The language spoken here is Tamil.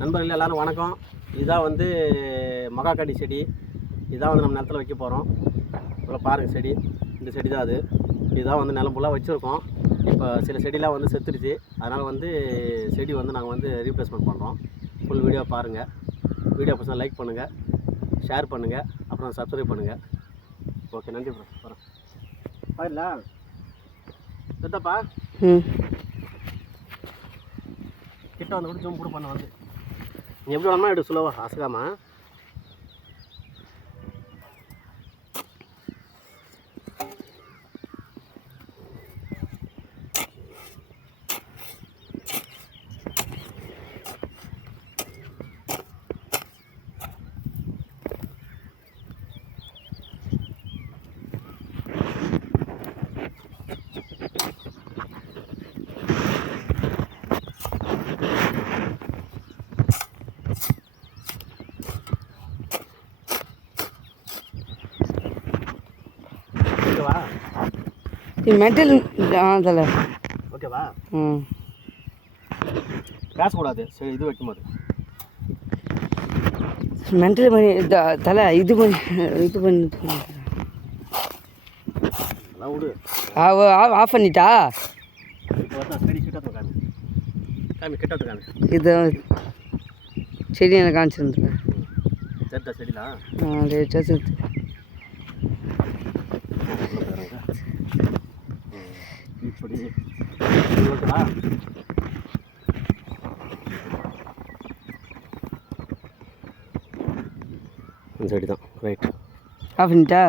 நண்பர்கள் எல்லோரும் வணக்கம். இதுதான் வந்து மகாக்கனி செடி. இதுதான் வந்து நம்ம நிலத்தில் வைக்க போகிறோம். இவ்வளோ பாருங்கள் செடி. இந்த செடி தான் அது. இதுதான் வந்து நிலம் ஃபுல்லாக வச்சுருக்கோம். இப்போ சில செடிலாம் வந்து செத்துருச்சு. அதனால் வந்து செடி வந்து நாங்கள் வந்து ரீப்ளேஸ்மெண்ட் பண்ணுறோம். ஃபுல் வீடியோ பாருங்கள். வீடியோ பிடிச்சா லைக் பண்ணுங்கள், ஷேர் பண்ணுங்கள், அப்புறம் சப்ஸ்கிரைப் பண்ணுங்கள். ஓகே, நன்றி ப்ரோ. வரேன் பாருங்களா செத்தப்பா கிட்ட வந்து கூட ஜூம் கூட பண்ண வந்து நீ எப்படி வேணுமா எடு சுலவா அசகாமா. ஓகேவா? மெட்டல் அதில் ஓகேவா? பேசக்கூடாது சரி. இது வைக்கும்போது மென்டல் பண்ணி தலை இது பண்ணி விடு. ஆஃப் பண்ணிட்டா. செடி கிட்ட காமி காமி கிட்ட காமி. இது செடி எனக்கு காமிச்சிருந்துருக்கேன். செத்த செடிலாம் அது செத்து இப்படி ஓகேவா? இந்த செடி தான் ரைட். ஆஃப் பண்ணிட்டா.